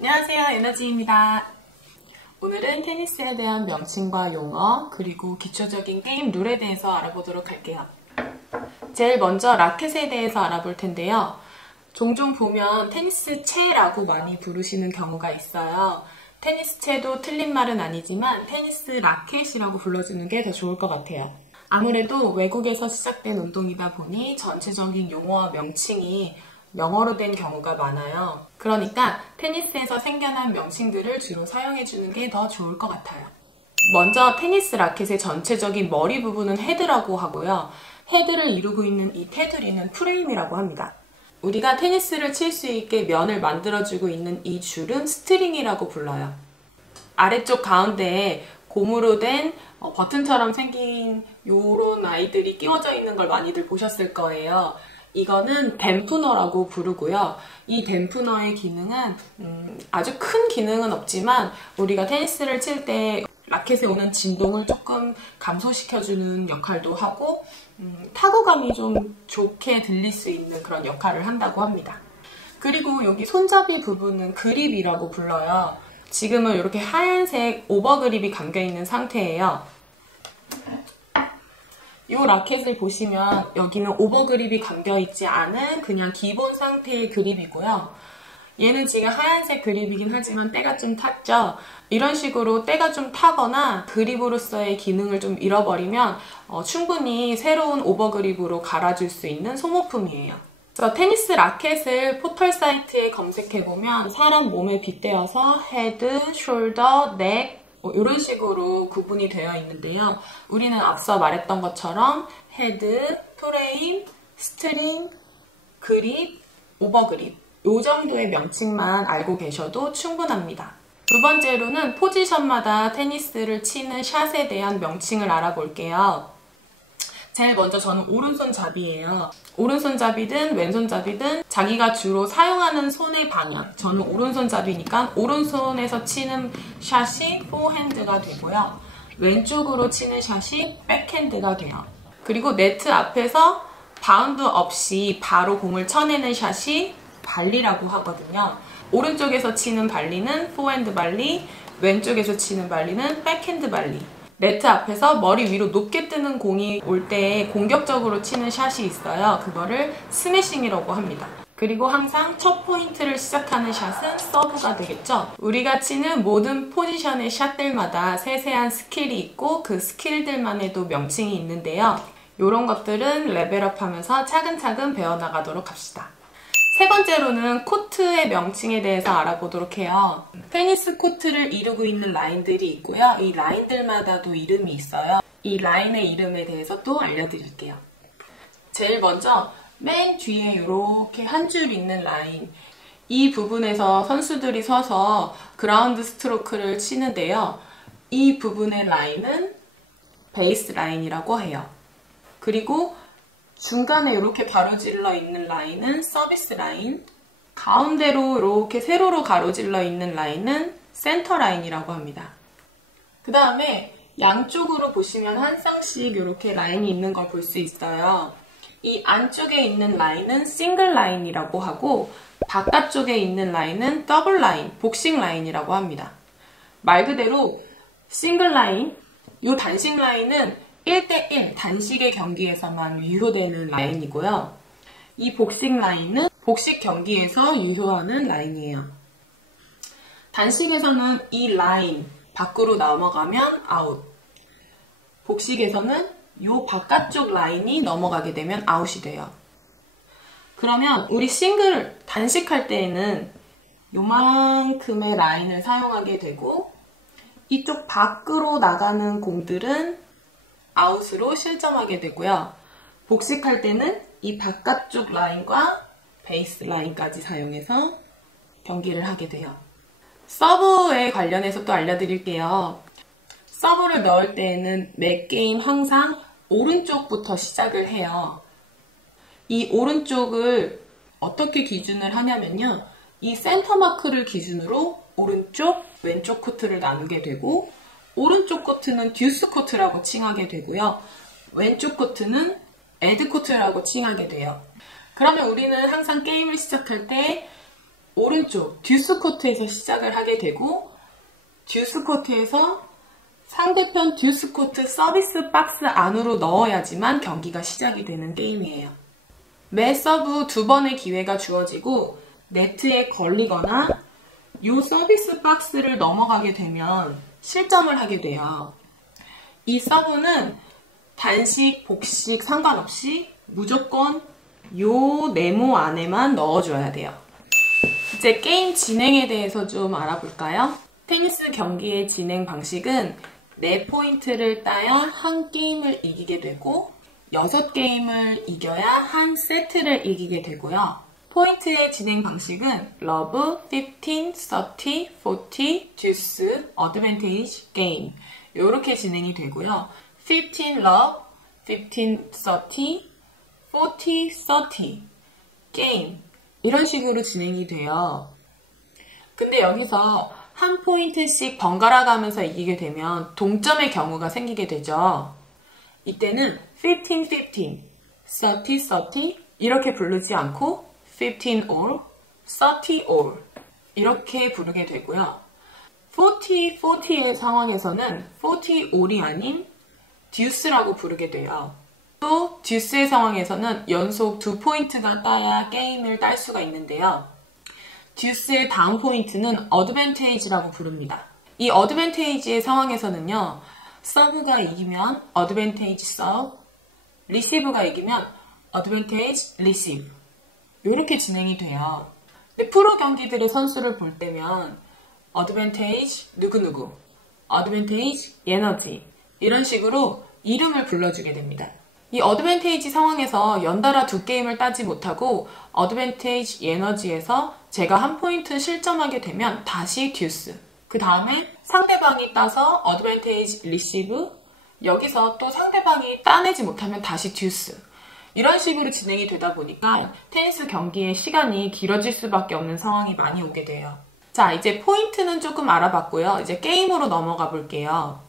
안녕하세요, 에너지입니다. 오늘은 테니스에 대한 명칭과 용어, 그리고 기초적인 게임 룰에 대해서 알아보도록 할게요. 제일 먼저 라켓에 대해서 알아볼 텐데요. 종종 보면 테니스 채라고 많이 부르시는 경우가 있어요. 테니스 채도 틀린 말은 아니지만 테니스 라켓이라고 불러주는 게 더 좋을 것 같아요. 아무래도 외국에서 시작된 운동이다 보니 전체적인 용어와 명칭이 영어로 된 경우가 많아요. 그러니까 테니스에서 생겨난 명칭들을 주로 사용해주는 게 더 좋을 것 같아요. 먼저 테니스 라켓의 전체적인 머리 부분은 헤드라고 하고요. 헤드를 이루고 있는 이 테두리는 프레임이라고 합니다. 우리가 테니스를 칠 수 있게 면을 만들어주고 있는 이 줄은 스트링이라고 불러요. 아래쪽 가운데에 고무로 된 버튼처럼 생긴 요런 아이들이 끼워져 있는 걸 많이들 보셨을 거예요. 이거는 댐프너라고 부르고요. 이 댐프너의 기능은 아주 큰 기능은 없지만 우리가 테니스를 칠 때 라켓에 오는 진동을 조금 감소시켜주는 역할도 하고 타구감이 좀 좋게 들릴 수 있는 그런 역할을 한다고 합니다. 그리고 여기 손잡이 부분은 그립이라고 불러요. 지금은 이렇게 하얀색 오버그립이 감겨있는 상태예요. 이 라켓을 보시면 여기는 오버그립이 감겨있지 않은 그냥 기본 상태의 그립이고요. 얘는 지금 하얀색 그립이긴 하지만 때가 좀 탔죠. 이런 식으로 때가 좀 타거나 그립으로서의 기능을 좀 잃어버리면 충분히 새로운 오버그립으로 갈아줄 수 있는 소모품이에요. 그래서 테니스 라켓을 포털 사이트에 검색해보면 사람 몸에 빗대어서 헤드, 숄더, 넥 이런 식으로 구분이 되어 있는데요. 우리는 앞서 말했던 것처럼 헤드, 프레임, 스트링, 그립, 오버그립 이 정도의 명칭만 알고 계셔도 충분합니다. 두 번째로는 포지션마다 테니스를 치는 샷에 대한 명칭을 알아볼게요. 제일 먼저 저는 오른손잡이에요. 오른손잡이든 왼손잡이든 자기가 주로 사용하는 손의 방향, 저는 오른손잡이니까 오른손에서 치는 샷이 포핸드가 되고요. 왼쪽으로 치는 샷이 백핸드가 돼요. 그리고 네트 앞에서 바운드 없이 바로 공을 쳐내는 샷이 발리라고 하거든요. 오른쪽에서 치는 발리는 포핸드 발리, 왼쪽에서 치는 발리는 백핸드 발리. 네트 앞에서 머리 위로 높게 뜨는 공이 올 때 공격적으로 치는 샷이 있어요. 그거를 스매싱이라고 합니다. 그리고 항상 첫 포인트를 시작하는 샷은 서브가 되겠죠. 우리가 치는 모든 포지션의 샷들마다 세세한 스킬이 있고 그 스킬들만에도 명칭이 있는데요. 이런 것들은 레벨업 하면서 차근차근 배워나가도록 합시다. 세 번째로는 코트의 명칭에 대해서 알아보도록 해요. 테니스 코트를 이루고 있는 라인들이 있고요. 이 라인들마다도 이름이 있어요. 이 라인의 이름에 대해서 또 알려드릴게요. 제일 먼저 맨 뒤에 이렇게 한 줄 있는 라인, 이 부분에서 선수들이 서서 그라운드 스트로크를 치는데요. 이 부분의 라인은 베이스 라인이라고 해요. 그리고 중간에 이렇게 가로질러 있는 라인은 서비스 라인, 가운데로 이렇게 세로로 가로질러 있는 라인은 센터 라인이라고 합니다. 그 다음에 양쪽으로 보시면 한 쌍씩 이렇게 라인이 있는 걸 볼 수 있어요. 이 안쪽에 있는 라인은 싱글 라인이라고 하고 바깥쪽에 있는 라인은 더블 라인, 복싱 라인이라고 합니다. 말 그대로 싱글 라인, 이 단식 라인은 1대1 단식의 경기에서만 유효되는 라인이고요. 이 복식 라인은 복식 경기에서 유효하는 라인이에요. 단식에서는 이 라인 밖으로 넘어가면 아웃. 복식에서는 이 바깥쪽 라인이 넘어가게 되면 아웃이 돼요. 그러면 우리 싱글 단식할 때에는 요만큼의 라인을 사용하게 되고 이쪽 밖으로 나가는 공들은 아웃으로 실점하게 되고요. 복식할 때는 이 바깥쪽 라인과 베이스 라인까지 사용해서 경기를 하게 돼요. 서브에 관련해서 또 알려드릴게요. 서브를 넣을 때에는 매 게임 항상 오른쪽부터 시작을 해요. 이 오른쪽을 어떻게 기준을 하냐면요. 이 센터 마크를 기준으로 오른쪽, 왼쪽 코트를 나누게 되고 오른쪽 코트는 듀스 코트라고 칭하게 되고요. 왼쪽 코트는 에드 코트라고 칭하게 돼요. 그러면 우리는 항상 게임을 시작할 때 오른쪽 듀스 코트에서 시작을 하게 되고 듀스 코트에서 상대편 듀스 코트 서비스 박스 안으로 넣어야지만 경기가 시작이 되는 게임이에요. 매 서브 2번의 기회가 주어지고 네트에 걸리거나 이 서비스 박스를 넘어가게 되면 실점을 하게 돼요. 이 서브는 단식, 복식 상관없이 무조건 요 네모 안에만 넣어줘야 돼요. 이제 게임 진행에 대해서 좀 알아볼까요? 테니스 경기의 진행 방식은 4포인트를 따야 한 게임을 이기게 되고 6게임을 이겨야 한 세트를 이기게 되고요. 포인트의 진행 방식은 러브, 15, 30, 40, 듀스, 어드밴테이지, 게임 이렇게 진행이 되고요. 15 러브, 15 30, 40 30, 게임 이런 식으로 진행이 돼요. 근데 여기서 한 포인트씩 번갈아 가면서 이기게 되면 동점의 경우가 생기게 되죠. 이때는 15, 15, 30, 30 이렇게 부르지 않고 15 all, 30 all 이렇게 부르게 되고요. 40, 40의 상황에서는 40 all이 아닌 듀스라고 부르게 돼요. 또 듀스의 상황에서는 연속 2포인트가 따야 게임을 딸 수가 있는데요. 듀스의 다음 포인트는 어드밴테이지라고 부릅니다. 이 어드밴테이지의 상황에서는요. 서브가 이기면 어드밴테이지 서브, 리시브가 이기면 어드밴테이지 리시브 이렇게 진행이 돼요. 근데 프로 경기들의 선수를 볼 때면 어드밴테이지 누구누구, 어드밴테이지 에너지 이런 식으로 이름을 불러주게 됩니다. 이 어드밴테이지 상황에서 연달아 2게임을 따지 못하고 어드밴테이지 에너지에서 제가 한 포인트 실점하게 되면 다시 듀스, 그 다음에 상대방이 따서 어드밴테이지 리시브, 여기서 또 상대방이 따내지 못하면 다시 듀스 이런 식으로 진행이 되다 보니까 테니스 경기의 시간이 길어질 수밖에 없는 상황이 많이 오게 돼요. 자, 이제 포인트는 조금 알아봤고요. 이제 게임으로 넘어가 볼게요.